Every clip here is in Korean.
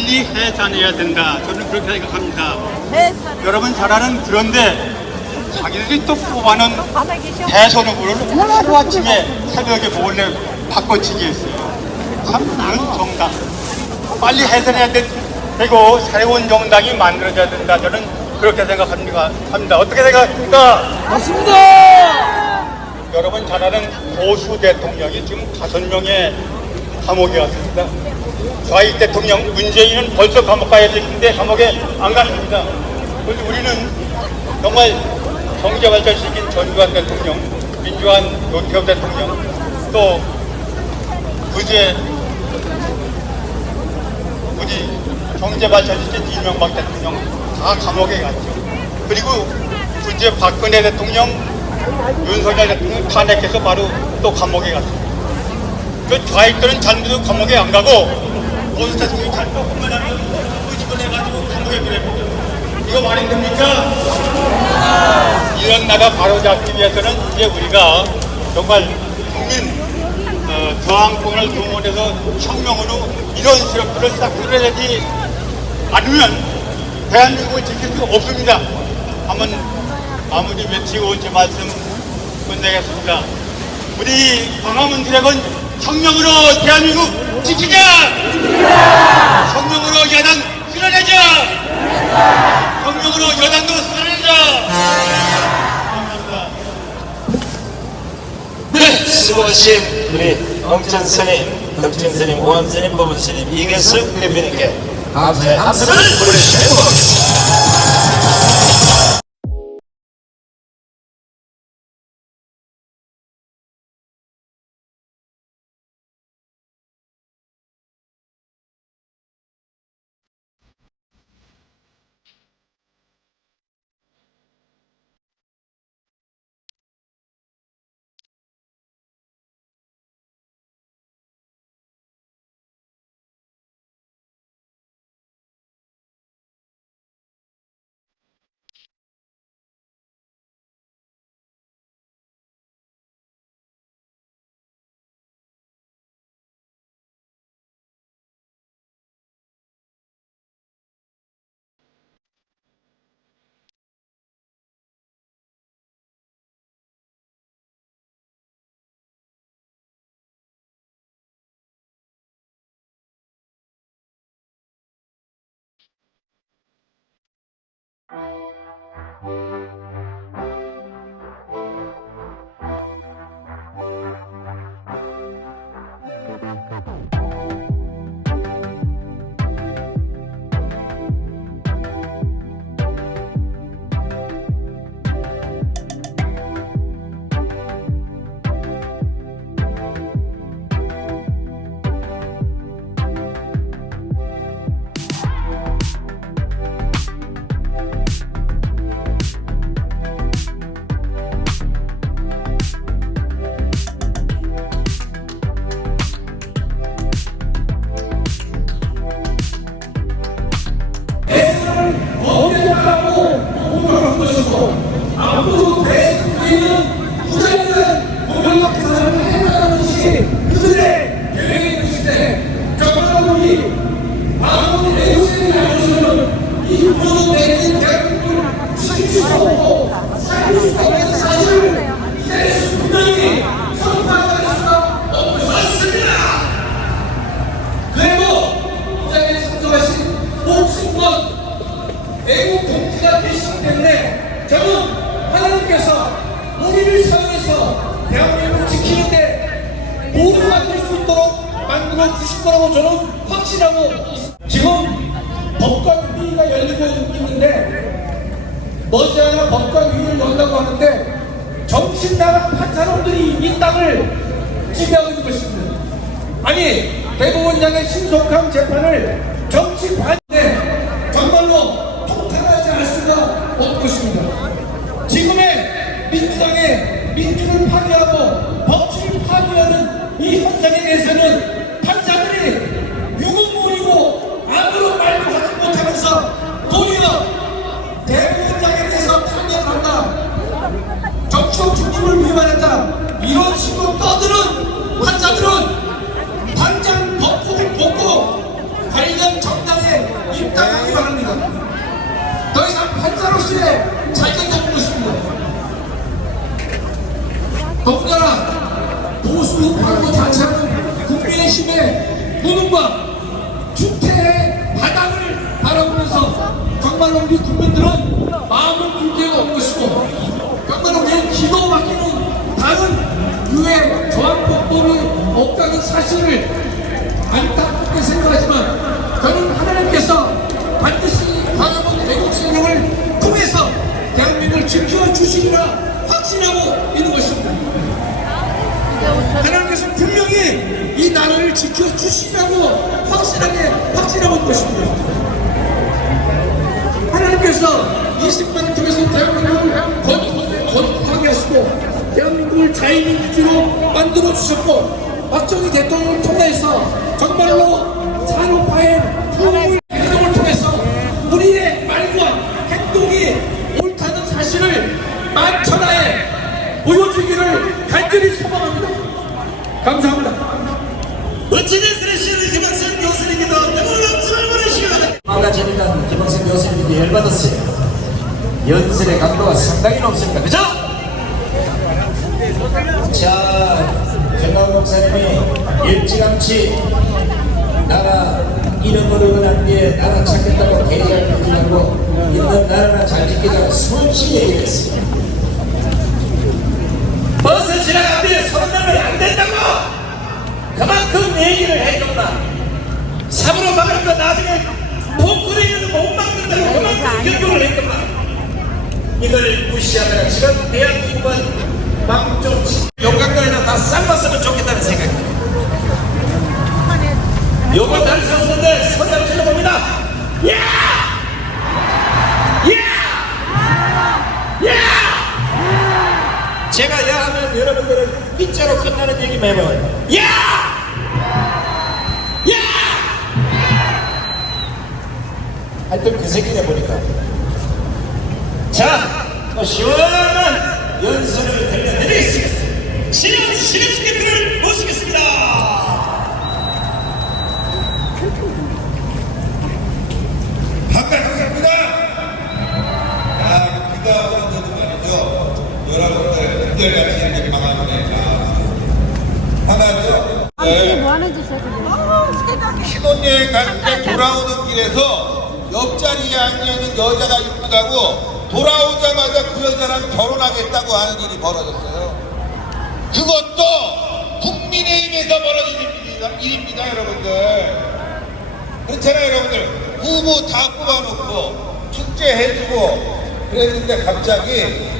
빨리 해산해야 된다. 저는 그렇게 생각합니다. 여러분 잘 아는 그런데 자기들이 또 뽑아놓은 대선 후보를 하루아침에 새벽에 몰래 바꿔치기 했어요. 참 나는 정당 빨리 해산해야 되고 새로운 정당이 만들어져야 된다. 저는 그렇게 생각합니다. 어떻게 생각하십니까? 맞습니다. 여러분 잘 아는 보수 대통령이 지금 5명의 감옥에 갔습니다. 좌익 대통령 문재인은 벌써 감옥 가야 되는데 감옥에 안 갔습니다. 그런데 우리는 정말 경제발전시킨 전두환 대통령, 민주한 노태우 대통령, 또 부디 경제발전시킨 이명박 대통령 다 감옥에 갔죠. 그리고 부디 박근혜 대통령, 윤석열 대통령 탄핵해서 바로 또 감옥에 갔습니다. 그 좌익들은 잘못 감옥에 안 가고 보수 대통령이 잘못만 하면 의집을 해가지고 감옥에 보냅니다. 이거 말이 됩니까? 이런 나라 바로잡기 위해서는 이제 우리가 정말 국민 저항권을 동원해서 혁명으로 이런 세력들을 싹 끌어내지 않으면 대한민국을 지킬 수 없습니다. 한번 마무리 외치고 제 말씀 끝내겠습니다. 우리 광화문 드래곤 혁명으로 대한민국 지키자! 혁명으로 야당 쓸어내자! 혁명으로 여당도 쓸어내자! 네, 수고하신 우리 영천 스님, 덕진 스님, 오함 스님, 법은 스님, 이계승 대표님께 감사의 함성을 보내주시면 고맙겠습니다. 앞으로 대한민국은 부자들은 공연력 사람을 해나가는 것이 그들의 여행의 것인데 정말로 아무리 내세를 나눠서는 이 모든 내린 대한민국을 지킬 수 없고 살릴 수 없는 사실을 이 자리에서 분명히 선포할 수가 없는 것 같습니다. 그리고 이 자리에 참석하신 목숨권 애국 동지가 되시기 때문에 저는 하나님께서 우리를 사용해서 대한민국을 지키는데 모두가 될 수 있도록 만들어 주실 거라고 저는 확신하고 있습니다. 지금 법관위가 열리고 있는데 머지않아 법관위를 연다고 하는데 정신 나간 판사놈들이 이 땅을 지배하고 있는 것입니다. 아니 대법원장의 신속한 재판을 정치 반대 정말로 통탄하지 않을 수가 없는 것입니다. 지금의 민주당의 민주를 파괴하고 법치를 파괴하는 이 현상에 대해서는 판사들이 유공무원이고 아무런 말도 하지 못하면서 도리어 대법원장에 대해서 판결한다, 정치적 중립을 위반한다, 이런 식으로 떠드는 판사들은 당장 법폭을 벗고 관련 정당의 대다수의 자격이 없는 것입니다. 더군다나 보수 파고 자체는 국민의힘의 무능과 주태의 바닥을 바라보면서 정말로 우리 국민들은 마음을 풀 데가 없는 것이고 정말로 우리는 기도밖에는 다른 유해 저항법법이 없다는 사실을 안타깝게 생각하지만 저는 하나님께서 반드시 바라본 애국 생명을 통해서 대한민국을 지켜주시리라 확신하고 있는 것입니다. 하나님께서 분명히 이 나라를 지켜주시라고 확신하고 있는 것입니다. 하나님께서 20만을 통해서 대한민국을 거듭하게 하시고 대한민국을 자유민주주의로 만들어 주셨고 박정희 대통령을 통해서 정말로 산업화의 행동을 통해서 우리의 말과 행동이 옳다는 사실을 만천하에 보여주기를 간절히 소망합니다. 감사합니다. 멋진 예술의 시를 김학선 교수님께도 뜨거운 박수를 보내시기 바랍니다. 아까 전에 김학선 교수님께 열받았어요. 연설의 강도가 상당히 높습니다. 그죠? 자, 정강 목사님이 일찌감치 나라 잃어버리고 난 뒤에 나라 찾겠다고 계획을 펴지 말고 있는 나라나 잘 지키자고 수없이 얘기를 했어요. 버스 지나간 뒤에 손들면 안 된다고! 그만큼 얘기를 해줬다. 삽으로 막을 거 나중에 포크레인으로 못 막는다고 그만큼 경고를 했구만. 이걸 무시하다가 지금 대한민국은 망좀 용광로에다 다 삶았으면 좋겠다는 생각입니다. 요걸 다룰 수 없는데 손을 질러봅니다. 야! 야! 야! 제가 야 하면 여러분들은 빗자로 끝나는 얘기 매번 야! 야! 하여튼 그 새끼네 보니까 자, 시원한 연설을 들려드리겠습니다. 신영 대표를 모시겠습니다. 반갑습니다. 비가 오는 데도 말이죠. 여러분들 한결같이 이렇게 방황하네. 하나죠. 뭐 하는 짓이야? 신혼여행 갔는데 돌아오는 길에서 옆자리에 앉아있는 여자가 이쁘다고 돌아오자마자 그 여자랑 결혼하겠다고 하는 일이 벌어졌어요. 그것도 국민의힘에서 벌어진 일입니다, 여러분들. 그렇잖아요, 여러분들. 후보 다 뽑아놓고 축제해주고 그랬는데 갑자기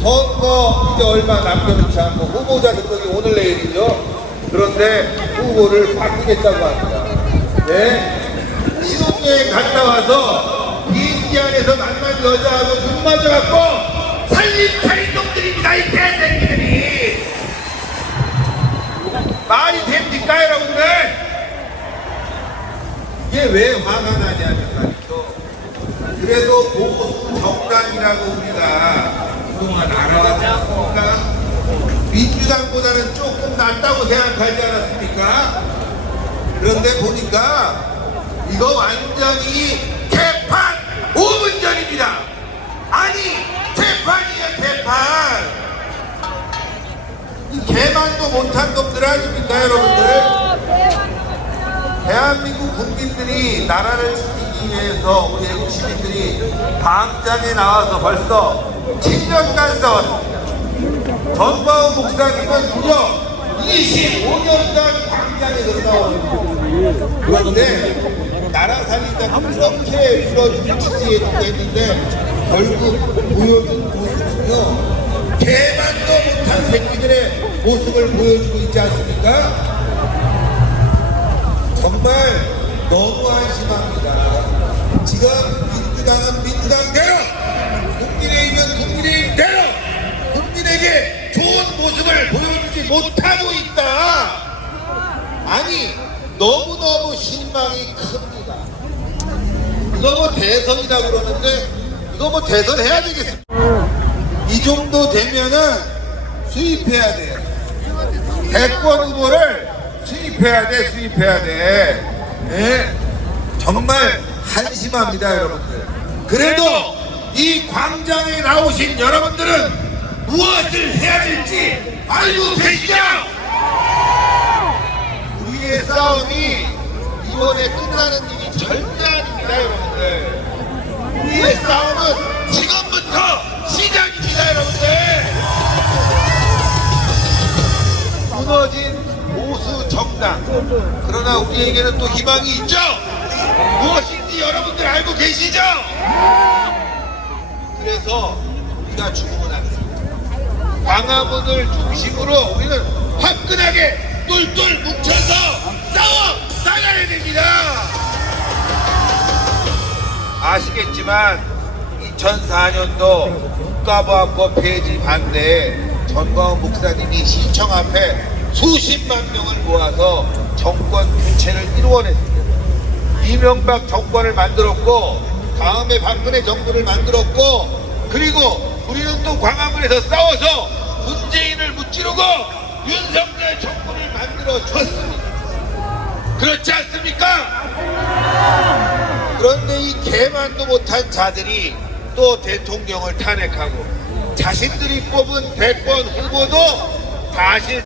선거 이제 얼마 남겨놓지 않고 후보자 등록이 오늘 내일이죠. 그런데 후보를 바꾸겠다고 합니다. 네? 신혼여행 갔다 와서 비행기 안에서 만난 여자하고 눈 맞아갖고 살림살이 놈들입니다, 이 개새끼들이. 말이 됩니까, 여러분들? 이게 왜 화가 나냐면 말이죠. 그래도 보수 정당이라고 우리가 그동안 알아왔지 않습니까? 민주당보다는 조금 낫다고 생각하지 않았습니까? 그런데 보니까 이거 완전히 개판 5분 전입니다. 아니 개판이야, 개판. 이 개만도 못한 놈들 아닙니까, 여러분들? 대한민국 국민들이 나라를 지키기 위해서 우리 애국 시민들이 광장에 나와서 벌써 7년간 싸웠습니다. 전광훈 목사님은 무려 25년간 광장에서 싸웠습니다. 그런데 나라 살리자 그렇게 밀어주고 지지해주고 했는데 결국 보여준 모습은요, 개만도 못한 새끼들의 모습을 보여주고 있지 않습니까? 정말 너무 한심합니다. 지금 민주당은 민주당대로, 국민의힘은 국민의힘대로 국민에게 좋은 모습을 보여주지 못하고 있다. 아니 너무너무 실망이 큽니다. 이거 뭐 대선이라고 그러는데 이거 뭐 대선 해야 되겠습니다. 이 정도 되면은 수입해야 돼요. 대권 후보를 수입해야 돼, 수입해야 돼. 네? 정말 한심합니다, 여러분들. 그래도 이 광장에 나오신 여러분들은 무엇을 해야 될지 알고 계시죠? 우리의 싸움이 이번에 끝나는 일이 절대 아닙니다, 여러분들. 우리의 싸움은 지금부터 시작입니다, 여러분들. 무너진 보수 정당, 그러나 우리에게는 또 희망이 있죠. 무엇인지 여러분들 알고 계시죠? 그래서 우리가 죽으면 안 됩니다. 광화문을 중심으로 우리는 화끈하게 똘똘 뭉쳐서 싸워 나가야 됩니다. 아시겠지만 2004년도 국가보안법 폐지 반대에 전광훈 목사님이 시청 앞에 수십만 명을 모아서 정권 교체를 이루어냈습니다. 이명박 정권을 만들었고 다음에 박근혜 정부를 만들었고, 그리고 우리는 또 광화문에서 싸워서 문재인을 무찌르고 윤석열 정부를 만들어 줬습니다. 그렇지 않습니까? 그런데 이 개만도 못한 자들이 또 대통령을 탄핵하고 자신들이 뽑은 대권 후보도 사실.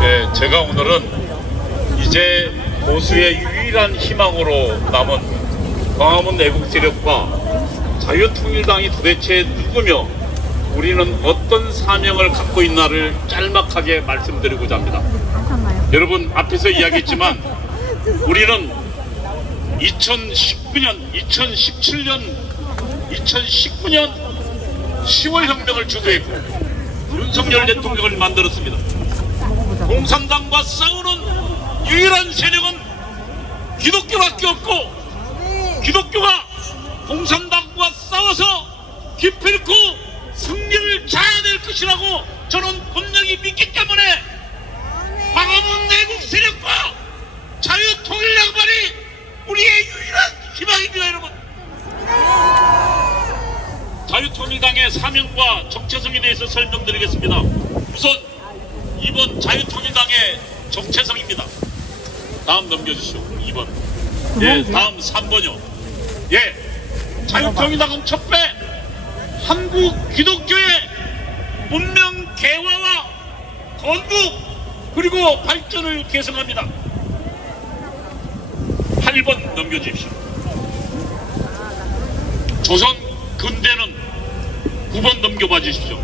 네, 제가 오늘은 이제 보수의 유일한 희망으로 남은 광화문 내국 세력과 자유통일당이 도대체 누구며 우리는 어떤 사명을 갖고 있나를 짤막하게 말씀드리고자 합니다. 여러분 앞에서 이야기했지만 우리는 2019년, 2019년 10월 혁명을 주도했고 윤석열 대통령을 만들었습니다. 공산당과 싸우는 유일한 세력은 기독교밖에 없고, 기독교가 공산당과 싸워서 기필코 승리를 찾아낼 것이라고 저는 분명히 믿기 때문에 광화문 내국 세력과 자유통일당만이 우리의 유일한 희망입니다, 여러분. 자유통일당의 사명과 정체성에 대해서 설명드리겠습니다. 우선 이번 자유통일당의 정체성입니다. 다음 넘겨주시오. 2번. 예, 다음 3번요. 예, 자유통일당은 첫배 한국 기독교의 문명 개화와 건국 그리고 발전을 계승합니다. 8번 넘겨주십시오. 조선 근대는 9번 넘겨봐 주십시오.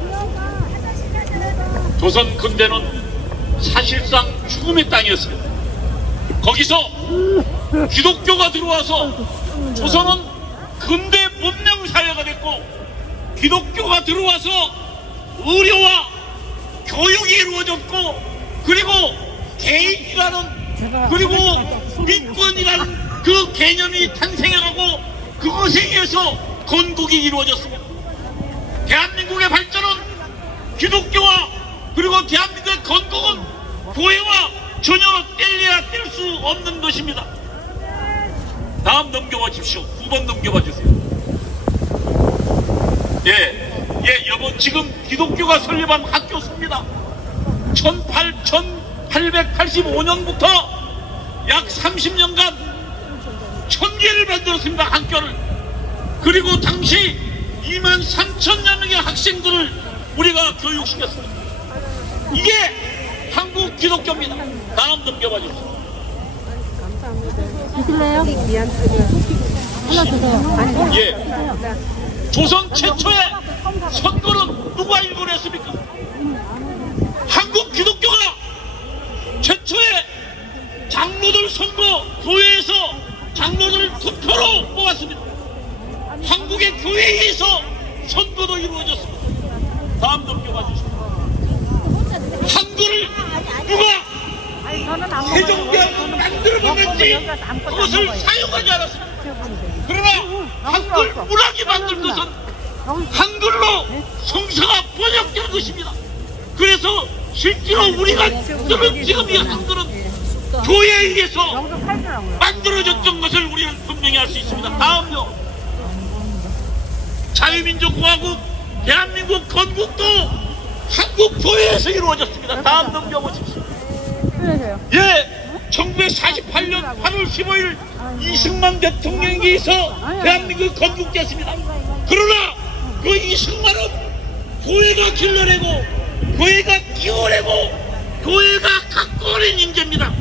조선 근대는 사실상 죽음의 땅이었습니다. 거기서 기독교가 들어와서 조선은 근대 문명 사회가 됐고, 기독교가 들어와서 의료와 교육이 이루어졌고, 그리고 개인이라는 그리고 민권이라는 그 개념이 탄생해가고 그것에 의해서 건국이 이루어졌습니다. 대한민국의 발전은 기독교와 그리고 대한민국의 건국은 교회와 전혀 뗄래야 뗄 수 없는 것입니다. 다음 넘겨봐 주십시오. 9번 넘겨봐 주세요. 예, 여보, 지금 기독교가 설립한 학교 수입니다. 1885년부터 약 30년간 1000개를 만들었습니다. 학교를. 그리고 당시 23,000여 명의 학생들을 우리가 교육시켰습니다. 이게 한국 기독교입니다. 다음 넘겨봐 주세요. 드실래요? 하나 주세요. 아니, 예, 조선 최초의 선거는 누가 일궈냈습니까? 한국 기독교가 최초의 장로들 선거, 교회에서 장로들 투표로 뽑았습니다. 한국의 교회에서 선거도 이루어졌습니다. 다음 넘겨봐 주십시오. 한글을 누가 세종대왕을 만들어냈는지 그것을 사용하지 않았습니다. 그러나 한글 문학이 만든 것은 한글로 성서가 번역된 것입니다. 그래서 실제로 우리가 쓰는 지금 이 한글은 교회에 의해서 만들어졌던 것을 우리는 분명히 알 수 있습니다. 다음요. 자유민주공화국 대한민국 건국도 한국 교회에서 이루어졌습니다. 다음 넘겨보십시오. 예, 1948년 8월 15일 이승만 대통령에 의해서 대한민국이 건국됐습니다. 그러나 그 이승만은 교회가 길러내고 교회가 끼워내고 교회가 갖고 오는 인재입니다.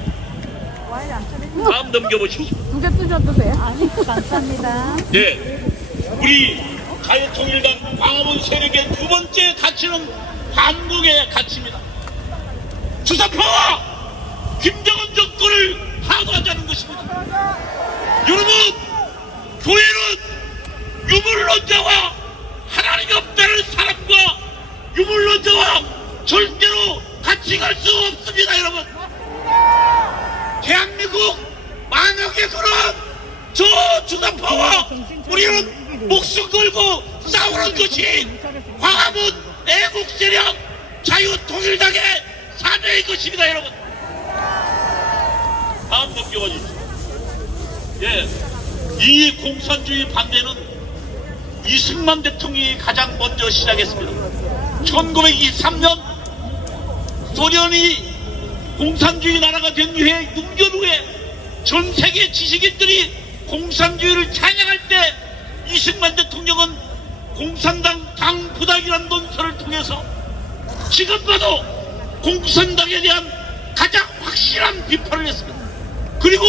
다음 넘겨보십시오. 두개 뜨셔도 돼요? 아니, 감사합니다. 네, 우리 자유통일당 광화문 세력의 두 번째 가치는 반국의 가치입니다. 주사파와 김정은 정권을 하도하자는 것입니다. 여러분, 교회는 유물론자와 하나님이 없다는 사람과 유물론자와 절대로 같이 갈 수 없습니다. 여러분, 대한민국 만약에서는 저 주사파와 우리는 목숨 걸고 싸우는 것이 광화문 애국세력 자유통일당의 사명의 것입니다. 여러분, 다음 넘겨가 주십시오. 예, 이 공산주의 반대는 이승만 대통령이 가장 먼저 시작했습니다. 1923년 소련이 공산주의 나라가 된 후에 6년 후에 전 세계 지식인들이 공산주의를 찬양할 때 이승만 대통령은 공산당 당부당이라는 논설을 통해서 지금 봐도 공산당에 대한 가장 확실한 비판을 했습니다. 그리고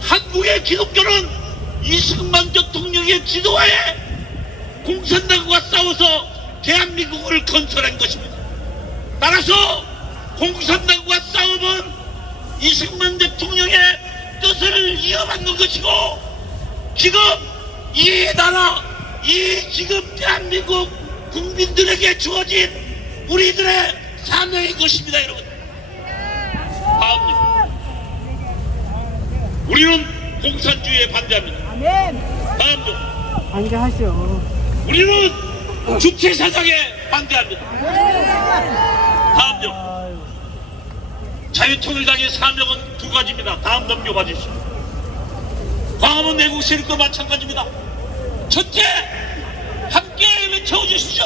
한국의 기독교는 이승만 대통령의 지도하에 공산당과 싸워서 대한민국을 건설한 것입니다. 따라서 공산당과 싸움은 이승만 대통령의 뜻을 이어받는 것이고, 지금 이 나라, 이 지금 대한민국 국민들에게 주어진 우리들의 사명의 것입니다. 여러분, 다음입니다. 우리는 공산주의에 반대합니다. 다음도 반대하죠. 우리는 주체사상에 반대합니다. 다음요. 자유통일당의 사명은 두 가지입니다. 다음 넘겨봐 주십시오. 광화문 내국 세력과 마찬가지입니다. 첫째, 함께 외쳐주십시오.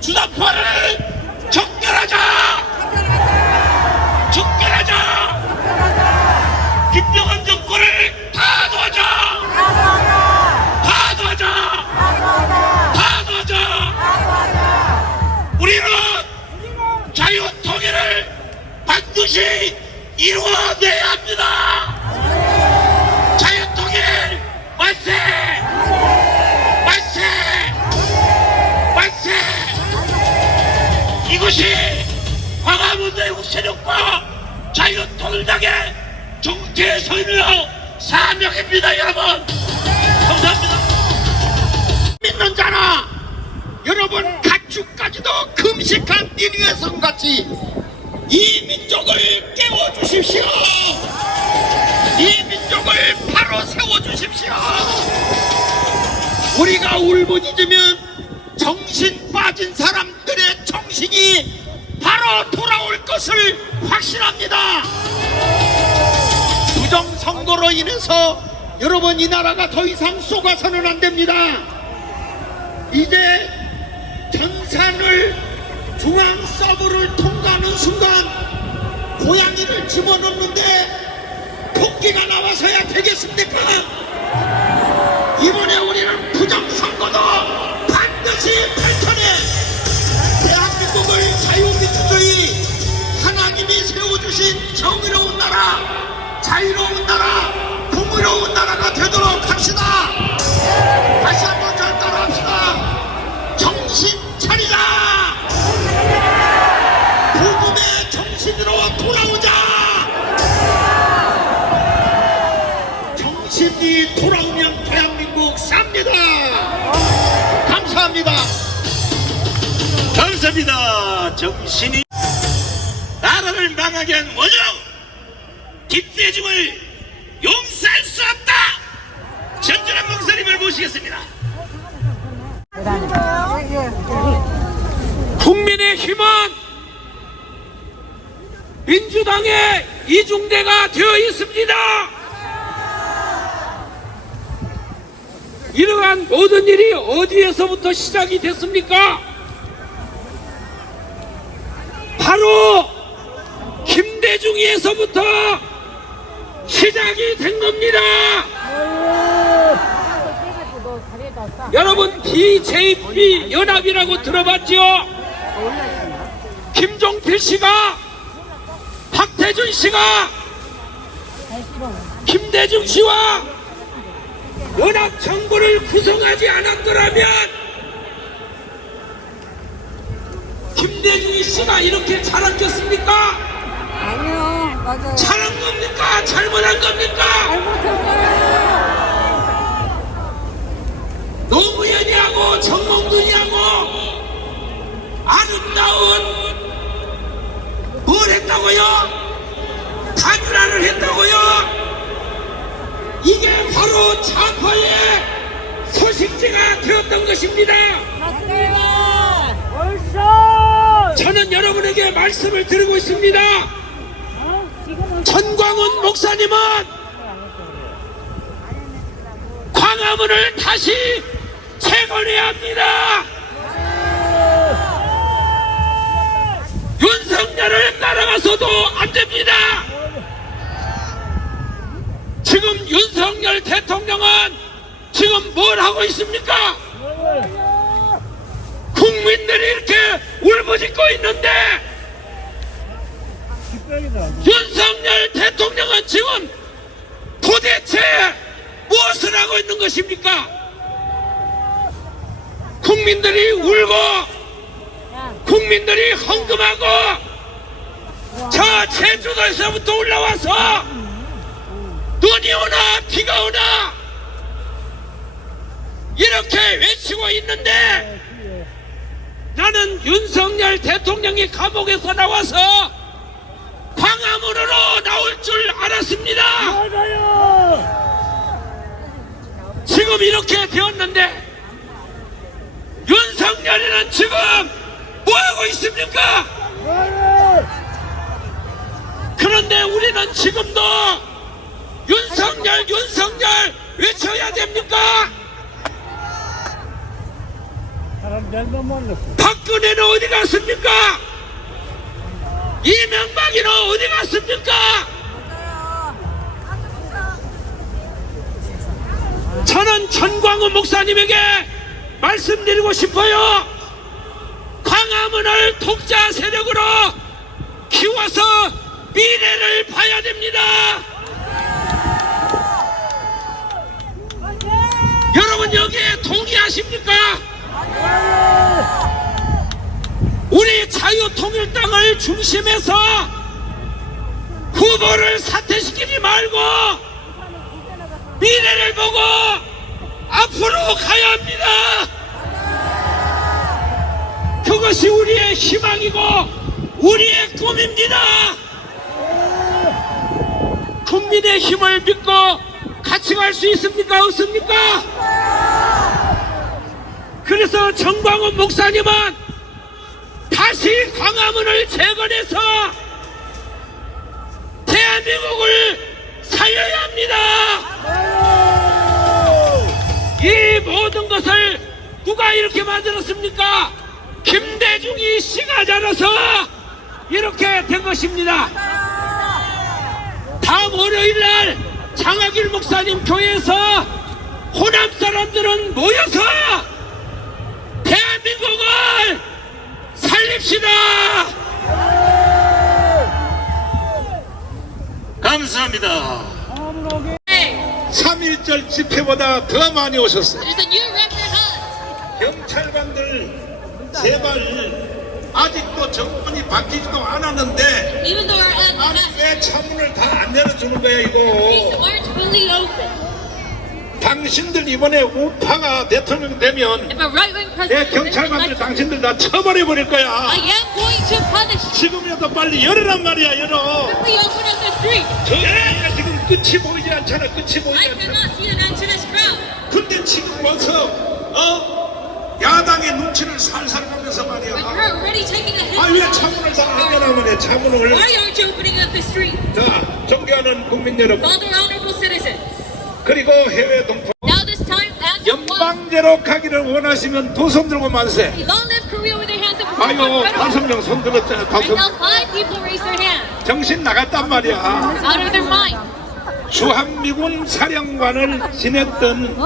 주사파를 적결하자! 적결하자! 김정은 정권을 타도하자! 타도하자! 타도하자! 우리는 자유통일을 반드시 이루어내야 합니다. 자유통일 만세! 만세! 만세! 이것이 광화문 내국 세력과 자유통일당의 정체성이며 사명입니다. 여러분, 감사합니다. 믿는 자나 여러분 가축까지도 금식한 니느웨 성같이 이 민족을 깨워주십시오. 이 민족을 바로 세워주십시오. 우리가 울부짖으면 정신 빠진 사람들의 정신이 바로 돌아올 것을 확신합니다. 부정선거로 인해서 여러분, 이 나라가 더 이상 쏘가서는 안 됩니다. 이제 전산을 중앙 서버를 통과하는 순간 고양이를 집어넣는데 토끼가 나와서야 되겠습니까? 이번에 우리는 부정선거도 반드시 펼쳐내 대한민국을 자유민주주의 하나님이 세워주신 정의로운 나라, 자유로운 나라, 풍요로운 나라가 되도록 합시다. 다시 한번 잘 따라합시다. 정신 차리자. 복음의 정신으로 돌아오자. 정신이 돌아오면 대한민국 삽니다. 감사합니다. 감사합니다. 정신이 나라를 망하게 한 원흉 김대중을 용서할 수 없다. 전전한 목사님을 모시겠습니다. 국민의힘은 민주당의 이중대가 되어 있습니다. 이러한 모든 일이 어디에서부터 시작이 됐습니까? 바로 김대중에서부터 시작이 된 겁니다. 여러분 BJP 연합이라고 들어봤죠? 김종필 씨가, 박태준 씨가, 김대중 씨와 연합 정부를 구성하지 않았더라면 김대중 씨가 이렇게 잘하겠습니까? 아니요, 맞아요. 잘한 겁니까? 잘못한 겁니까? 노무현이하고 정몽준이하고 아름다운 뭘 했다고요? 단일화를 했다고요? 이게 바로 좌파의 소식지가 되었던 것입니다. 맞습니다. 저는 여러분에게 말씀을 드리고 있습니다. 전광훈 목사님은 광화문을 다시 재건해야 합니다. 윤석열을 따라가서도 안 됩니다. 지금 윤석열 대통령은 지금 뭘 하고 있습니까? 국민들이 이렇게 울부짖고 있는데 윤석열 대통령은 지금 도대체 무엇을 하고 있는 것입니까? 국민들이 울고 국민들이 헌금하고 저 제주도에서부터 올라와서 눈이 오나 비가 오나 이렇게 외치고 있는데 나는 윤석열 대통령이 감옥에서 나와서 광화문으로 나올 줄 알았습니다. 지금 이렇게 되었는데 윤석열이는 지금 뭐하고 있습니까? 그런데 우리는 지금도 윤석열 외쳐야 됩니까? 박근혜는 어디 갔습니까? 이명박이는 어디 갔습니까? 저는 전광훈 목사님에게 말씀드리고 싶어요. 광화문을 독자 세력으로 키워서 미래를 봐야 됩니다. 여러분 여기에 동의하십니까? 우리 자유통일당을 중심해서 후보를 사퇴시키지 말고 미래를 보고 앞으로 가야 합니다. 그것이 우리의 희망이고 우리의 꿈입니다. 국민의 힘을 믿고 같이 갈 수 있습니까? 없습니까? 그래서 전광훈 목사님은 다시 광화문을 재건해서 대한민국을 살려야 합니다. 이 모든 것을 누가 이렇게 만들었습니까? 김대중이 씨가 자라서 이렇게 된 것입니다. 다음 월요일날 장학일 목사님 교회에서 호남 사람들은 모여서 대한민국을 살립시다. 감사합니다. 3.1절 집회보다 더 많이 오셨어요. It is a new record high. 경찰관들 제발 아직도 정권이 바뀌지도 않았는데 Even though our 아니 왜 차문을 다 안 열어주는 거야 gates 이거. aren't fully open. 당신들 이번에 우파가 대통령 되면 If a right-wing 내 president is 경찰관들 elected, 당신들 다 처벌해버릴 거야. I am going to punish you. 지금이라도 빨리 열으란 말이야 열어. Quickly open up the street. 저기가 지금 끝이 보이지 않잖아. 끝이 보이지 I 않잖아. cannot see an end to this crowd. 근데 지금 와서 야당의 눈치를 살살 보면서 But 말이야. you're already taking a hit. 아 왜 차문을 다 안 열어보네 차문을. Why aren't you opening up the street? 자 존경하는 국민 여러분 Father, honorable citizens. 그리고 해외 동포 Now this time, as it was, 연방제로 가기를 원하시면 두 손 들고 만세. long live Korea with their hands up. 아유 5명 손 들었잖아. Right 5명 now, 5 people raise their hand. 정신 나갔단 말이야. Out of their mind. 주한미군 사령관을 지냈던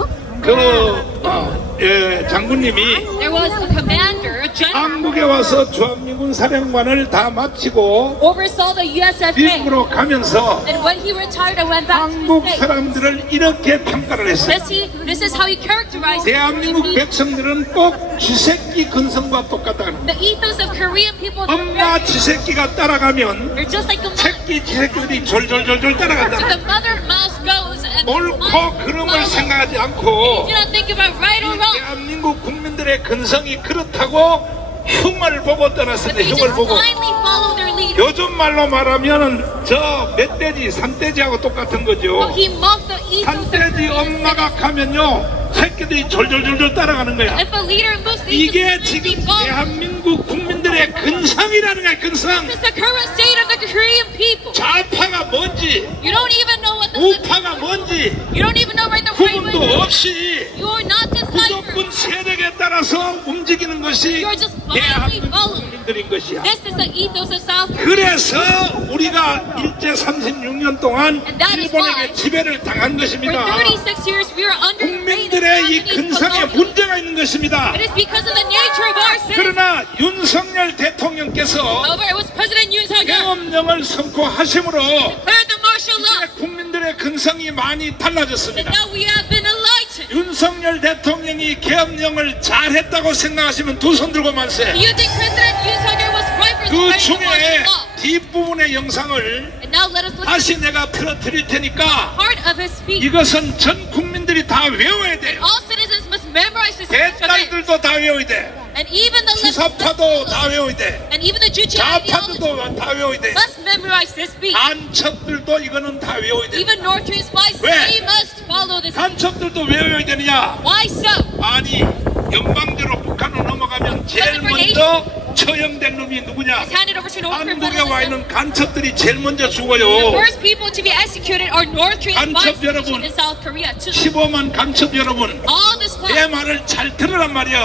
장군님이 There was a commander, a general, 한국에 와서 주한미군 사령관을 다 마치고 oversaw the USFA. 미국으로 가면서 And when he retired and went back to 한국 the States, 사람들을 이렇게 평가를 했어요. this is how he characterized 대한민국 the 백성들은 꼭 쥐새끼 근성과 똑같다는 거예요. ethos of Korean people. 엄마 쥐새끼가 따라가면 They're just like the mother. 새끼 쥐새끼들이 졸졸졸졸 따라간다. So the mother mouse goes and the 옳고 mouse 그름을 follows. 생각하지 You 않고 do not think about right or wrong, 대한민국 국민들의 근성이 그렇다고 흉을 보고 but 떠났을 때 they 흉을 just 보고 blindly follow their leader. 요즘 말로 말하면은 저 멧돼지 산돼지하고 똑같은 So 거죠. he mocked the ethos of 산돼지 Korean 엄마가 citizens. 가면요 새끼들이 졸졸졸졸 따라가는 거야. If a leader moves, they 이게 just 지금 blindly follow. 대한민국 국민들의 근성이라는 거야. 근성. This is the current state of the Korean people. 좌파가 뭔지 You don't even know what the 우파가 뭔지 you don't even know right the right 구분도 way. 없이 You are not deciphered. 부족분 세력에 따라서 움직이는 것이 You're just blindly 대한민국 following. 국민들인 것이야. This is the ethos of South Korea. 그래서 우리가 일제 36년 동안 And that is 일본에게 why 지배를 당한 For 것입니다. 36 years, we were under the reign of 국민들의 이 Japanese 근성에 colonialism. 문제가 있는 것입니다. It is because of the nature of our citizens. 그러나 윤석열 대통령께서 However, it was President Yoon Suk-yeol 계엄령을 선포하심으로 declared the martial law. 이제 국민들의 근성이 많이 And 달라졌습니다. now we have been enlightened. 윤석열 대통령이 계엄령을 잘했다고 생각하시면 두 손 들고 만세. Do you think President Yoon Suk-yeol was right for 그 spreading the 중에 martial law? 뒷부분의 영상을 And now let us look at 다시 내가 틀어드릴 테니까 part of his speech. 이것은 전 국민들이 다 외워야 돼. All citizens must memorize this speech. 대딸들도 다 외워야 돼. And even the 수사파도 다 외워야 돼. and even the judicial 좌파들도 다 외워야 돼. must memorize this speech. 간첩들도 이거는 다 외워야 돼. Even North Korean spies, 왜? they must follow this. 간첩들도 외워야 되느냐? Why so? 아니 연방대로 북한으로 넘어가면 제일 먼저 처형된 놈이 누구냐? It's handed over to North Korean 한국에 와 federalism. 있는 간첩들이 제일 먼저 The 죽어요. first people to be executed are North Korean spies 간첩 여러분. stationed in South Korea. 15만 간첩 여러분, All this 내 time, 말을 잘 들으란 말이야.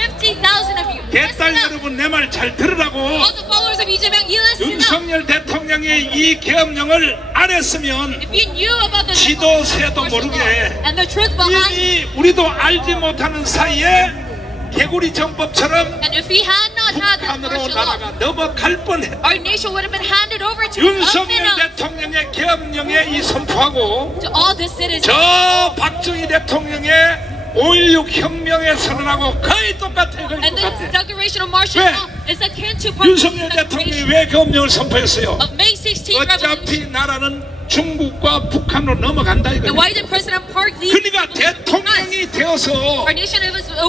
150,000 of you. 대딸 Listen up. 여러분, 내 말 잘 들으라고. All the followers of Lee Jae-myung, you listen up. 윤석열 대통령이 이 계엄령을 안 했으면 If you knew about the 지도 새도 martial 모르게 law and the truth behind it, 이미 우리도 알지 못하는 사이에 개구리 정법처럼 and if we had not had this 북한으로 martial law, 나라가 넘어갈 뻔해. our nation would have been handed over to 윤석열 unbeknownst 대통령의 계엄령에 이 선포하고 to all the citizens. 저 박정희 대통령의 5.16 혁명에 선언하고 거의 똑같아요. 거의 And this 똑같아. declaration of martial 왜? law is akin to part of 윤석열 the 대통령이 declaration 왜 계엄령을 선포했어요? of May 16 revolution. 어차피 나라는 중국과 북한으로 넘어간다 And 이거예요. why did President Park leave? 그러니까 대통령이 되어서 Our nation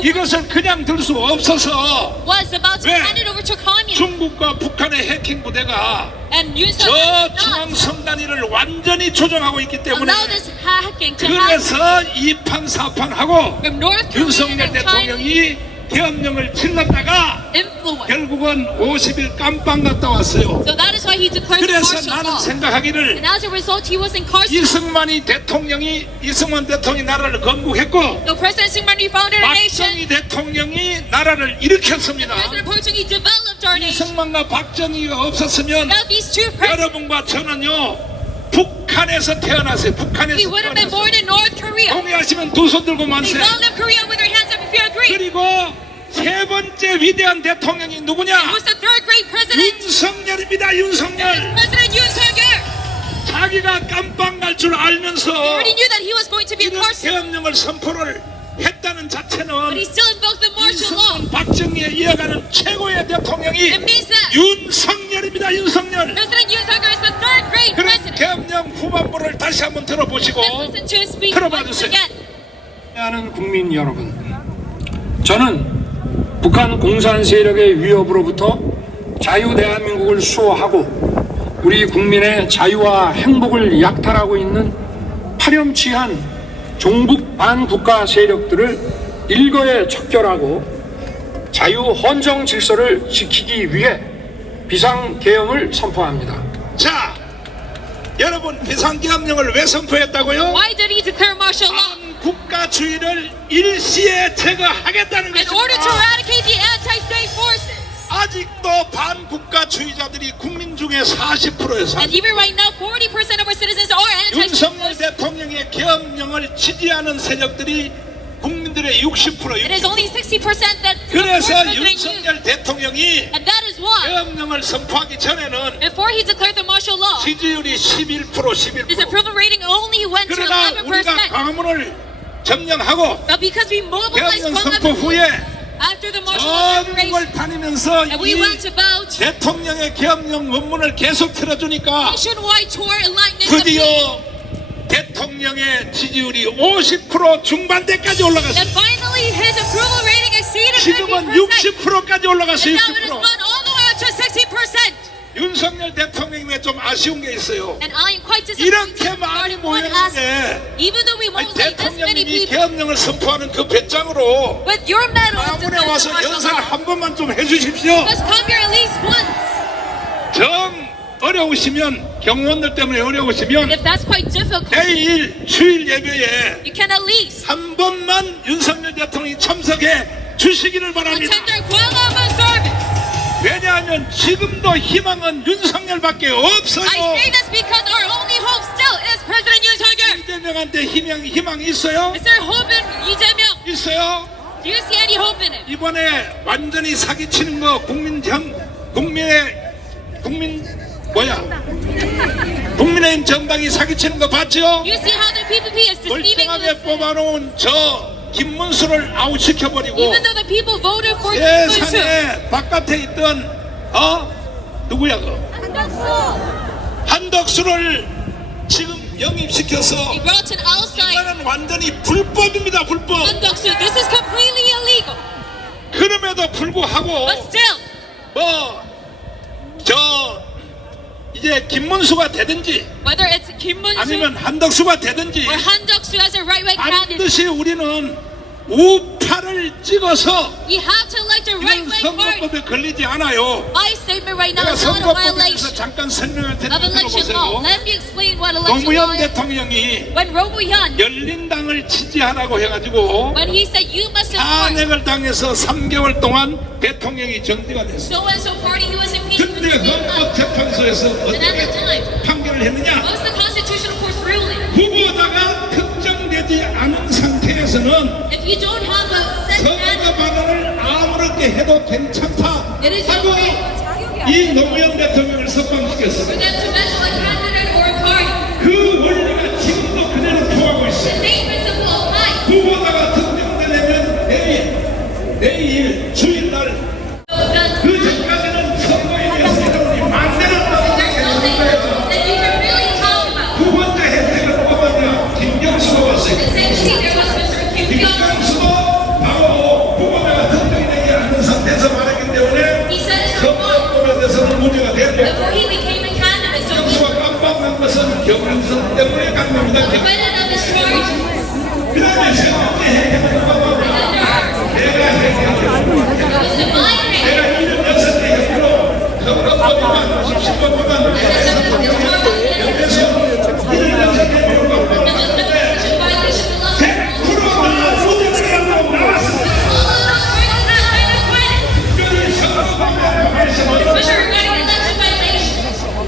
이것을 그냥 들 수 없어서 was about to 왜? hand it over to communism. 중국과 북한의 해킹 부대가 And Yoon 저 Suk-yeol did not 중앙선단위를 완전히 조정하고 있기 때문에 allow this hacking to happen 그래서 이판사판하고 from North Korea 윤석열 and China 대통령이 계엄령을 질렀다가 influence. 결국은 50일 깜빵 갔다 왔어요. So that is why he declared the 그래서 martial 나는 law. 생각하기를 And as a result, he was incarcerated. 이승만 대통령이 나라를 건국했고 So President Syngman founded a nation. 박정희 대통령이 나라를 일으켰습니다. President Park Chung-hee developed our nation. 이승만과 박정희가 없었으면 Without these two presidents, 여러분과 저는요 북한에서 태어났어요. we 북한에서 would have been 태어났어요. born in North Korea. 동의하시면 두 손 들고 만세. We found Korea with our hands up if you agree. 그리고 세 번째 위대한 대통령이 누구냐? Who's the third great president? 윤석열입니다. 윤석열. President Yoon Suk-yeol. 자기가 깜빵 갈 줄 He 알면서 already knew that he was going to be 이런 incarcerated, 계엄령을 선포를 했다는 but 자체는 he still invoked the martial law. 이승만 박정희에 이어가는 최고의 대통령이 It means that 윤석열입니다. 윤석열. President Yoon Suk-yeol is the third great 그런 president. 계엄령 후반부를 다시 한번 들어보시고 Let's listen to his speech 들어봐 once 주세요. again. 하는 국민 여러분, 저는 북한 공산 세력의 위협으로부터 자유 대한민국을 수호하고 우리 국민의 자유와 행복을 약탈하고 있는 파렴치한 종북 반국가 세력들을 일거에 척결하고 자유 헌정 질서를 지키기 위해 비상계엄을 선포합니다. 자, 여러분 비상계엄령을 왜 선포했다고요? Why did he declare martial law? 국가주의를 일시에 제거하겠다는 In order to 것입니다. eradicate the anti-state forces. 아직도 반국가주의자들이 국민주의 중에 40%에서 And even right now, 40% of our citizens are 윤석열 anti-Chinese. 대통령의 계엄령을 지지하는 세력들이 국민들의 60%. It is only 60% that support 그래서 President Yoon. 윤석열 대통령이 And that is why, 계엄령을 선포하기 전에는 before he declared the martial law, 지지율이 11%. his approval rating only went to 그러나 11%. 우리가 광화문을 점령하고 But because we mobilized 계엄령 from 선포 후에 after the martial law 전국을 declaration, 다니면서 and we 이 went about 대통령의 계엄령 원문을 계속 틀어주니까 nationwide tour enlightening the people. 드디어 대통령의 지지율이 50% 중반대까지 올라갔어요. And finally, his approval rating exceeded 지금은 50%. 60%까지 올라갔어요. And now it has 60%. gone all the way up to 60%. 윤석열 대통령이 좀 아쉬운 게 있어요. And I am quite disappointed 이렇게 많이 regarding one aspect. 모였는데 Even though we 아니, mobilized this many 대통령님이 people, 계엄령을 선포하는 그 배짱으로 with your medal, 광화문에 와서 연설 한 번만 좀 해주십시오. let's come here at least once. 정 어려우시면 경호원들 때문에 어려우시면 If that's quite difficult, 내일 주일 예배에 you can at least 한 번만 윤석열 대통령이 참석해 주시기를 바랍니다. attend our Guadalupe service. 왜냐하면 지금도 희망은 윤석열밖에 I 없어요. say this because our only hope still is President Yoon Suk-yeol. 이재명한테 희망이 있어요? Is there hope in Lee Jae-myung? 있어요. Do you see any hope in it? 이번에 완전히 사기치는 거 국민의힘 정당이 사기치는 거 봤죠? You see how the PPP is deceiving 멀쩡하게 the citizens? 뽑아놓은 저 김문수를 아웃시켜버리고 Even though the people voted for Kim Soo, 세상에 바깥에 있던 누구야 그 한덕수를 지금 영입시켜서 he brought it outside. 이거는 완전히 불법입니다. 불법. And Doksu, this is completely illegal. 그럼에도 불구하고 But still, 이제 김문수가 되든지 whether it's Kim Moon-soo 아니면 한덕수가 되든지 or Han Doksu as a right-wing candidate, 반드시 우리는 우파를 찍어서 we have to elect a 이건 right-wing party. 선거법에 걸리지 않아요. My statement right now 제가 is not a 선거법에 대해서 violation 잠깐 설명을 of election law. 드려보세요. Let me explain what election law 노무현 is. 대통령이 When Roh Moo-hyun, 열린당을 지지하라고 해가지고 when he said you must support 탄핵을 당해서 3개월 동안 대통령이 정지가 됐어요. so-and-so party who was impeached for 그때 15 months. 헌법재판소에서 And at the 어떻게 time, 판결을 했느냐? what was the constitutional court's ruling? 후보자가 특정되지 않은 상태에서는 If you don't have a set 선거 candidate, 발언을 아무렇게 해도 괜찮다 it is 하고 okay 이 노무현 대통령을 for 석방시켰어요. them to mention a candidate or a party. 그 원리가 지금도 그대로 통하고 The 있어요. same principle applies. 후보자가 특정되려면 내일 주일날 그 전까지는 선거에 대해서 여러분이 만대로 There's nothing that you can really talk about. 두 번째 혜택을 뽑았냐 김경수가 왔어요. Essentially, there was Mr. Kim Jong. 김경수도 바로 후보자가 특정이 되지 않는 상태에서 말했기 때문에 He said it's a wrong 선거법에 대해서는 문제가 됐고 before he became a candidate. So he 경수가 깜빡한 것은 경영선 때문에 간 겁니다. acquitted of his charge. 그 다음에 세 번째 혜택을 뽑아봐. It was divine right. 내가 76대 혜택으로 선거법만 10번만 그래서 76대 혜택으로 It was no constitutional violation of law. 100%다 무죄라고 나왔습니다. 특별히 선거법에 But you're regarding election violation.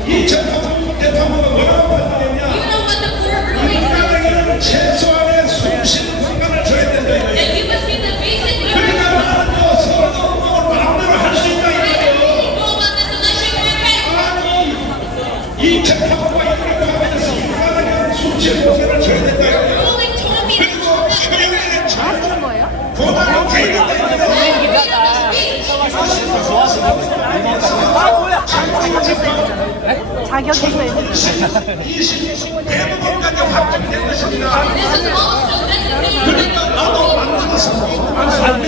이 대통령은 뭐라고 판단했냐? You know what the court ruling said. 민주당에게는 최소한의 숨쉬는 공간을 줘야 된다. That you must be the basic human 그러니까 나는 선거법을 마음대로 할 수 있다. right to really go about this election campaign. 아니 이 재판부가 이렇게 하면서 민주당에게는 숨쉬는 공간을 줘야 된다. Ruling told me 그리고 that 서영에게 잘 보다는 되겠다. 대법원까지 확정된 것입니다. this is also vindicated. 그러니까 나도 만들어서 Really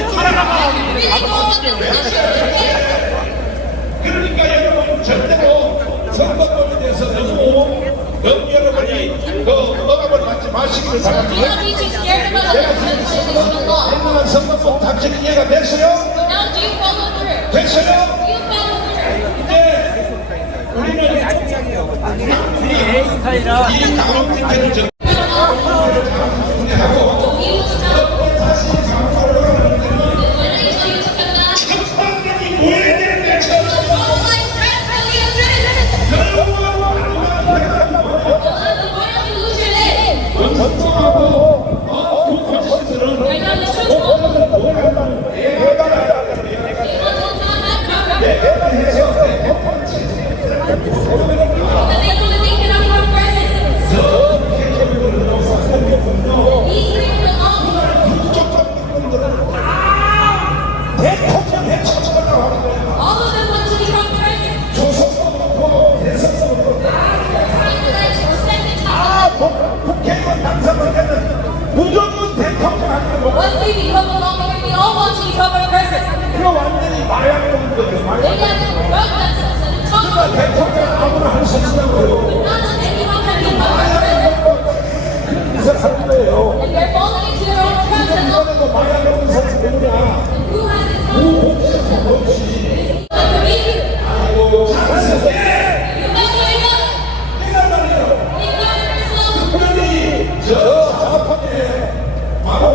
go about this election campaign. 그러니까 여러분 절대로 선거법에 대해서 너무 여러분이 그 억압을 받지 마시기를 You 바랍니다. don't need to be scared about the consequences of the law. 옛날 선거법 자체는 이해가 됐어요? Now do you follow through? 됐어요? Do you follow through? 이제 우리는 이 다음 문제를 좀 첫판이 뭐해야 되는데 무조건 대통령한테 뭐 Once they become a lawmaker, they all want to become our president. 이거 완전히 마약적인 거죠. They 마약. have to drug themselves and talk about it. 대통령 아무나 할 수 있다고요. Not that anyone can become our president. 그래서 하는 거예요. And they're falling into their own traps and 이번에도 마약 먹는 사람 누구냐? who has the time to do this? 잘하셨어요. You guys are enough. 내가 말이에요. They got yourself. 그러니 저 좌파에 바로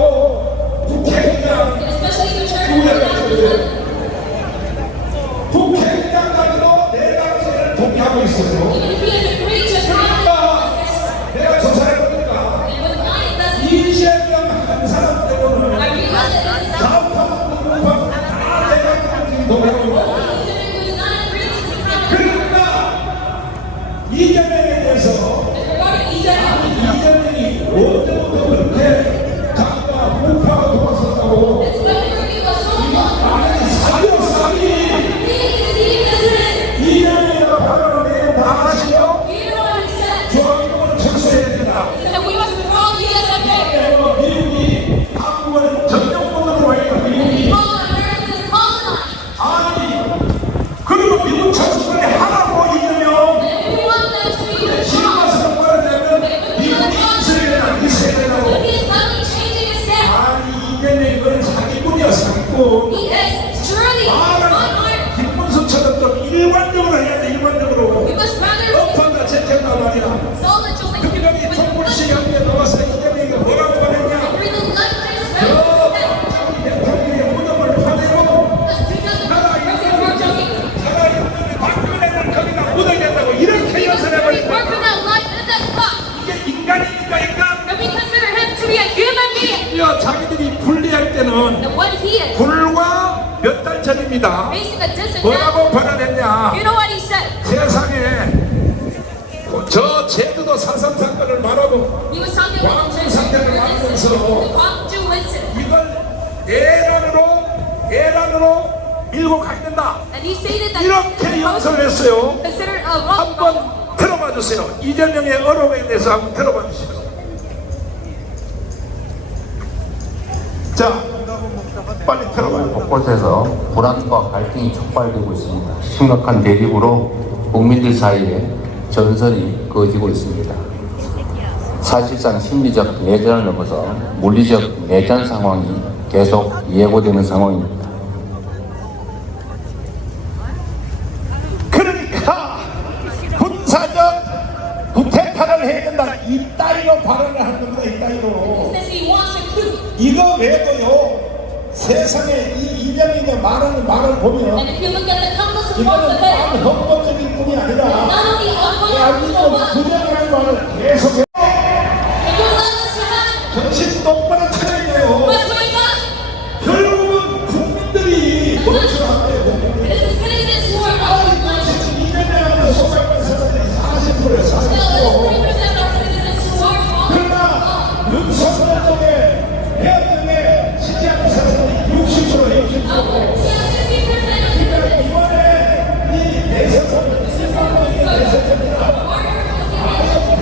국회의장, Especially the church who are not listening. 국회의장까지도 내각제를 동의하고 있어요. Even if he has agreed to private 내가 조사해보니까 and was not invested, 이재명 한 사람 때문에 I realized that this is not 좌파, 우파 다 내각제를 동의하고 있어요. he was not agreed to this private. 그러니까 이재명에 대해서 Regarding Egypt, 이재명이 언제부터 그렇게 좌파, 우파가 도왔었다고 it's whenever he was so long, 아니 사교사기 he deceived us. 이재명이가 발언을 내용 다 아시죠? You know what he said? 중앙정부는 철수해야 된다. He said we must withdraw the USFA. 미국이 한국을 전용권으로 와있다. 미국이 All Americans colonized. 아니 그리고 미국 철수를 하라고 이재명 And we want them to be withdrawn. 신마스를 보여내면 미국이 이스라엘이나 이스라엘이라고 But he is suddenly changing his stance. 아니 이재명 이건 사기꾼이야 사기꾼. He is truly unarmed. 말을 김문수처럼 좀 일관적으로 해야 돼 일관적으로. We must rather 어떤가 제태가 말이야. solve the children 분명히 with 정부시 협의에 나와서 이재명이 뭐라고 말했냐. bring the legislators 저 back. 대통령의 무덤을 파내고 Let's bring down the President Park Chung-hee. 살아있는 박근혜를 거기다 묻어낸다고 이렇게 We must really 연설해버리고 work for that life in that spot. 이게 인간입니까 인간? And we consider him to be a human being. 야, 자기들이 분리할 때는 And what he is, 불과 몇 달 전입니다. facing a dissident, 뭐라고 발언했냐? you know what he said? 세상에 저 제주도 4.3 사건을 말하고 He was talking about the 상태를 만들면서 Gwangju incident. 이걸 애란으로 밀고 가야 된다. And he stated that 이렇게 연설을 했어요. considered a wrong. 한번 들어봐 주세요. 이재명의 어록에 대해서 한번 들어봐 주세요. 자, 빨리 들어봐요. 곳곳에서 불안과 갈등이 촉발되고 있습니다. 심각한 대립으로 국민들 사이에 전선이 그어지고 있습니다. 사실상 심리적 내전을 넘어서 물리적 내전 상황이 계속 예고되는 상황입니다. 그러니까 군사적 구태타를 해야 된다. 이따위로 발언을 하는 겁니다. 이따위로. Says he wants to coup. 이거 외에도요. 세상에 이 이재명이 말하는 말을 보면 And if you look at the countless reports 이거는 of it, 단 헌법적인 뿐이 아니라 not only 대한민국 unconstitutional, 부정하는 말을 계속해. and you allow us to have, 정신 똑바로 차려야 돼요. must wake up. 결국은 국민들이 멈추라고요. It is the citizens who are 아니, our 지금 이재명하고 속아있는 사람들이 40%예요. 40%. represent our citizens who are wrong. 그러나 윤석열 쪽에 해안등에 지지하는 사람들이 60%예요. 60%. 그러니까 이번에 이 대선을 대선이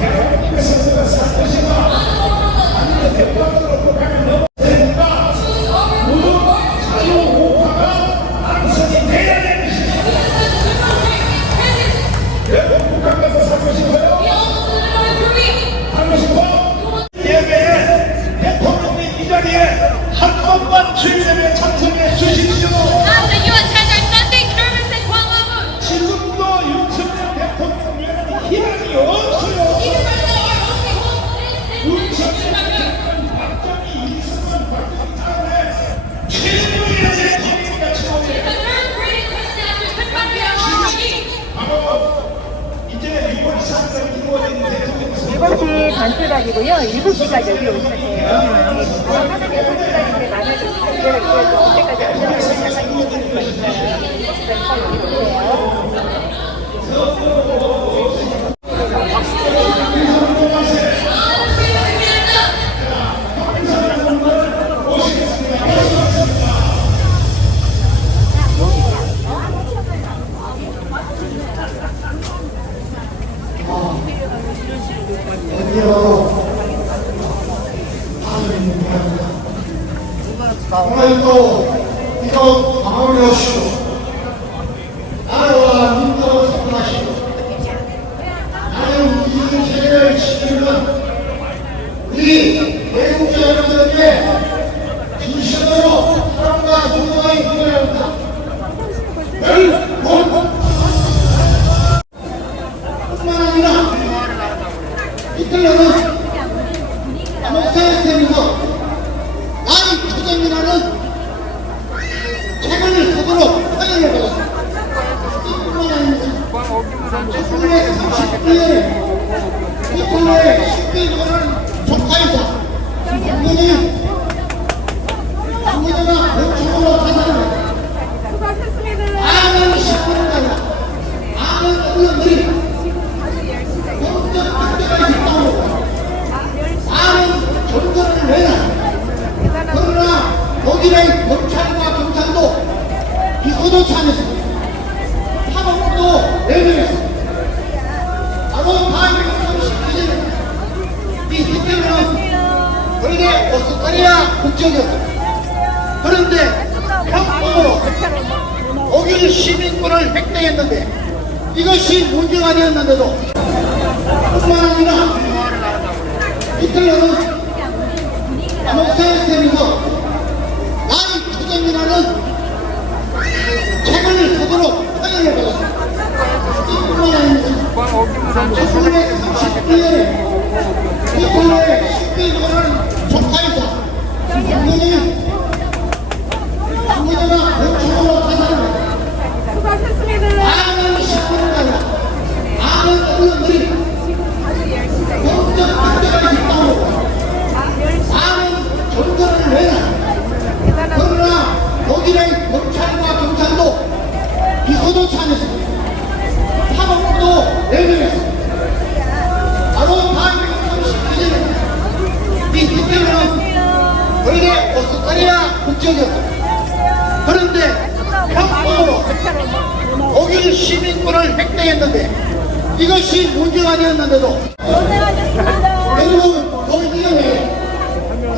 대한민국 선수가 살 것인가 아니면 대통령으로 가면 너무 되니까 무조건 자유 우파가 안성이 돼야 되는 것입니다. 외국 국가 가서 살고 싶어요? 살고 싶어? 예배에 대통령이 이 자리에 한 번만 주일예배 참석해 주십시오. After you attend our Sunday service in Kuala Lumpur, 지금도 윤석열 대통령에는 희망이 없어요. even right now, our only hope is in 윤석열 대통령 박정희, 이승만, 박정희 다음에 최고의 대통령이가 the 최고의 third greatest president after President Trump. 바로 이제 이번 상당히 이루어진 대통령 7시 반출발이고요. 7시까지 여기 오시면 돼요. 하나님 선수단인데 많으신 분들은 그래도 언제까지 안전하게 생각하시는 수가 있어요. 그래서 여기 오세요. 아, 오늘도 이거 마무리하시고 나라와 민족을 사랑하시고 나는 이 세계를 지키는 우리 외국자 여러분들에게 진심으로 사랑과 존경의 기도를 합니다. 뿐만 아니라 이틀에는 암흑사회에서 나의 투쟁이라는 책을 쓰도록 사연을 받았습니다. 이뿐만 아니라 1932년에 이틀에 10개월을 조카이자 장모자가 권총으로 타살합니다. 많은 식구들과 많은 언론들이 공적 그때까지 나오고 많은 전전을 내나 그러나 거기는 검찰과 경찰도 기소도 차냈습니다. 파업도 내려냈습니다. 바로 다음 32년 이 히틀러는 원래 오스트리아 국적이었습니다. 그런데 평범으로 독일 시민권을 획득했는데 이것이 문제가 되었는데도 뿐만 아니라 히틀러는 암흑사회에서 나의 투쟁이라는 책을 쓰도록 사연을 받았습니다. 이뿐만 아니라 1932년에 히틀러의 10개월을 조카이자 장모자가 권총으로 타살합니다. 많은 식구들과 많은 언론들이 공적 그때까지 나오고 많은 전전을 내나 그러나 거기는 검찰과 경찰도 기소도 차냈습니다. 파업도 내려냈습니다. 바로 다음 32년 이 히틀러는 원래 오스트리아 국적이었습니다. 그런데 평범으로 독일 시민권을 획득했는데 이것이 문제가 되었는데도 여러분 독일에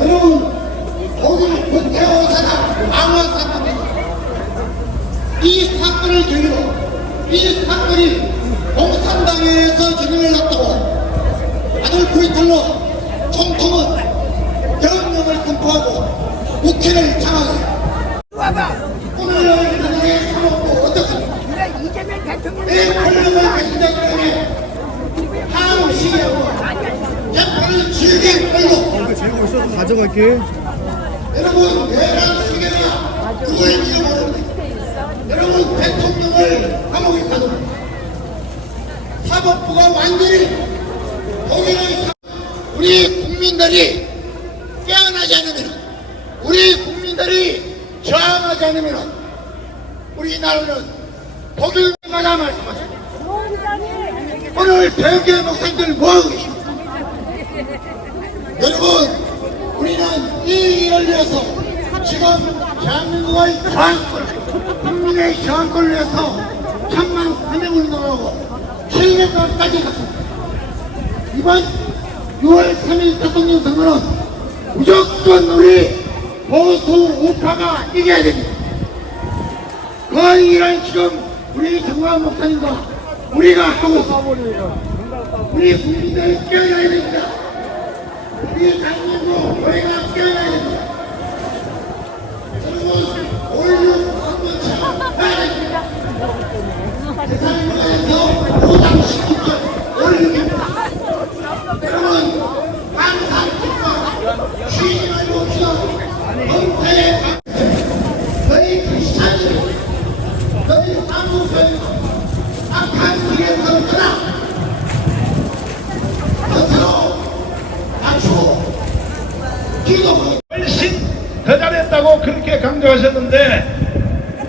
여러분 독일 구태호 사상 방화 사건입니다. 이 사건을 계기로 이 사건이 공산당에서 진행을 했다고 아돌프 히틀러 총통은 명령을 선포하고 국회를 장악해 오늘 여러분의 사업도 어떻습니까? 내 권력을 가진다기 때문에 다음 시기하고 재판을 길게 끌고 재고 있어서 가져갈게. 여러분 내란 시계가 누구일지 모릅니다. 여러분 대통령을 감옥에 가둡니다. 사법부가 완전히 독일의 우리 국민들이 깨어나지 않으면 우리 국민들이 저항하지 않으면 우리나라는 독일마다 말씀하십니다. 오늘 대개 목사님들 뭐하고 계십니까? 여러분 우리는 이 일을 위해서 지금 대한민국의 저항권 국민의 저항권을 위해서 천만 사명운동하고 700명까지 갔습니다. 이번 6월 3일 대통령 선거는 무조건 우리 보수 우파가 이겨야 됩니다. 그 일을 지금 우리 정광 목사님과 우리가 하고 있습니다. 우리 국민들이 깨어나야 됩니다. 우리 당연도 우리가 깨어나야 됩니다. 여러분 5.16 한번 해야 됩니다. 세상에서 보장시키면 5.16입니다. 여러분 항상 기뻐 쉬지 말고 봅시다. 헌태의 너희 크리스찬들 너희 한국을 악한 길에서 떠나 겉으로 낮추고 기도하고 훨씬 더 잘했다고 그렇게 강조하셨는데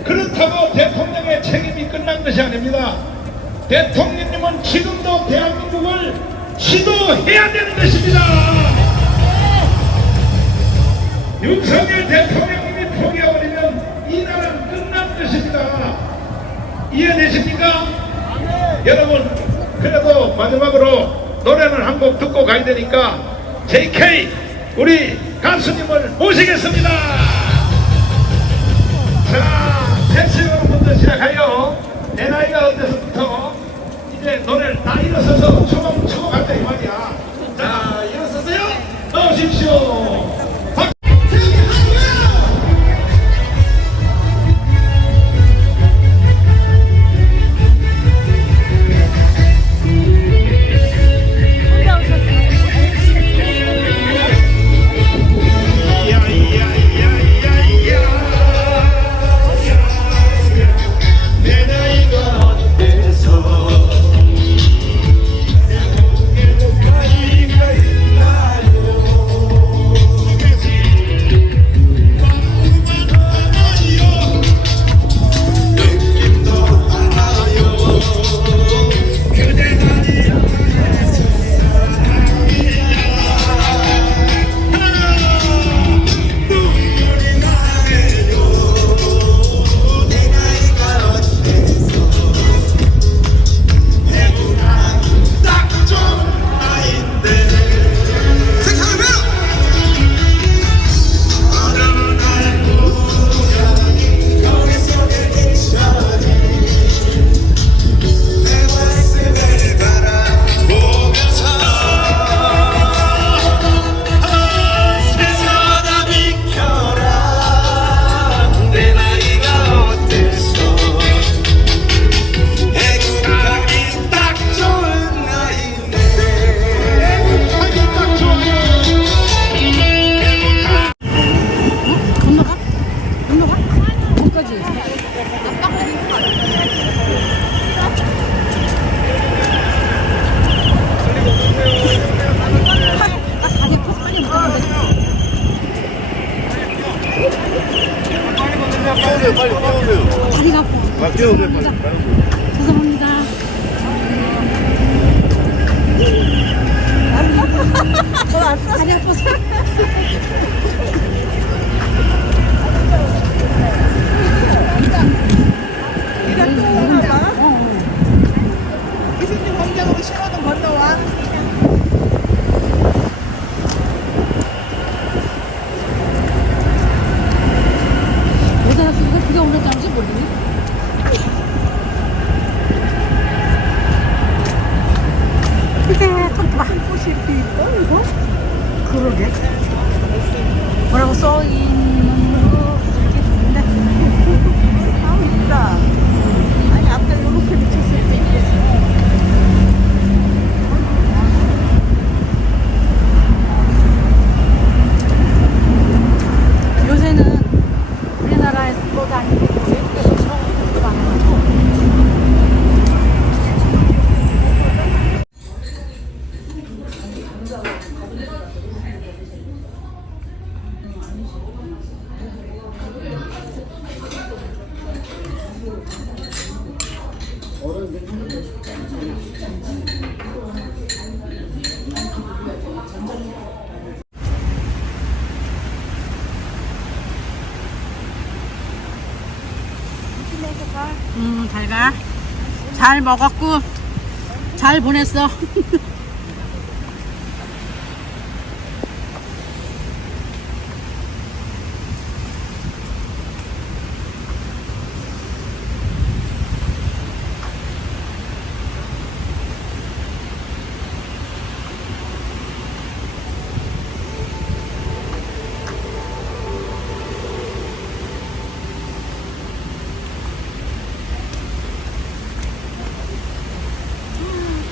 그렇다고 대통령의 책임이 끝난 것이 아닙니다. 대통령님은 지금도 대한민국을 지도해야 되는 것입니다. 윤석열 대통령님이 포기해버리면 이 나라는 끝난 것입니다. 이해되십니까? 여러분 그래도 마지막으로 노래는 한 곡 듣고 가야 되니까 JK 우리 가수님을 모시겠습니다. 자, 택시 여러분들 시작하여 내 나이가 어때서부터 이제 노래를 다 일어서서 초공할 때 이 말이야. 자, 일어서세요. 나오십시오. 다리가 아파. 죄송합니다. 다리 아파서. 기수님 공장으로 신호등 건너와. 여자가 그게 오늘 잠시 모르니? 이게 좀 꽃이 피고 이거? 그러게. 뭐라고 써 있는 거 이렇게 있는데. 아, 이쁘다. 아니, 앞에 이렇게 미쳤을 때 있겠어. 요새는 우리나라에서도 아니고 외국에서 들어오는 것도 많아가지고. 잘 가. 잘 먹었고 잘 보냈어.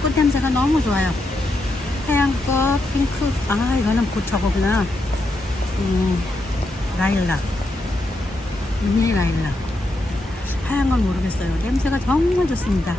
꽃 냄새가 너무 좋아요. 태양꽃, 핑크, 아 이거는 저거구나. 라일락, 미니 라일락. 하얀 건 모르겠어요. 냄새가 정말 좋습니다.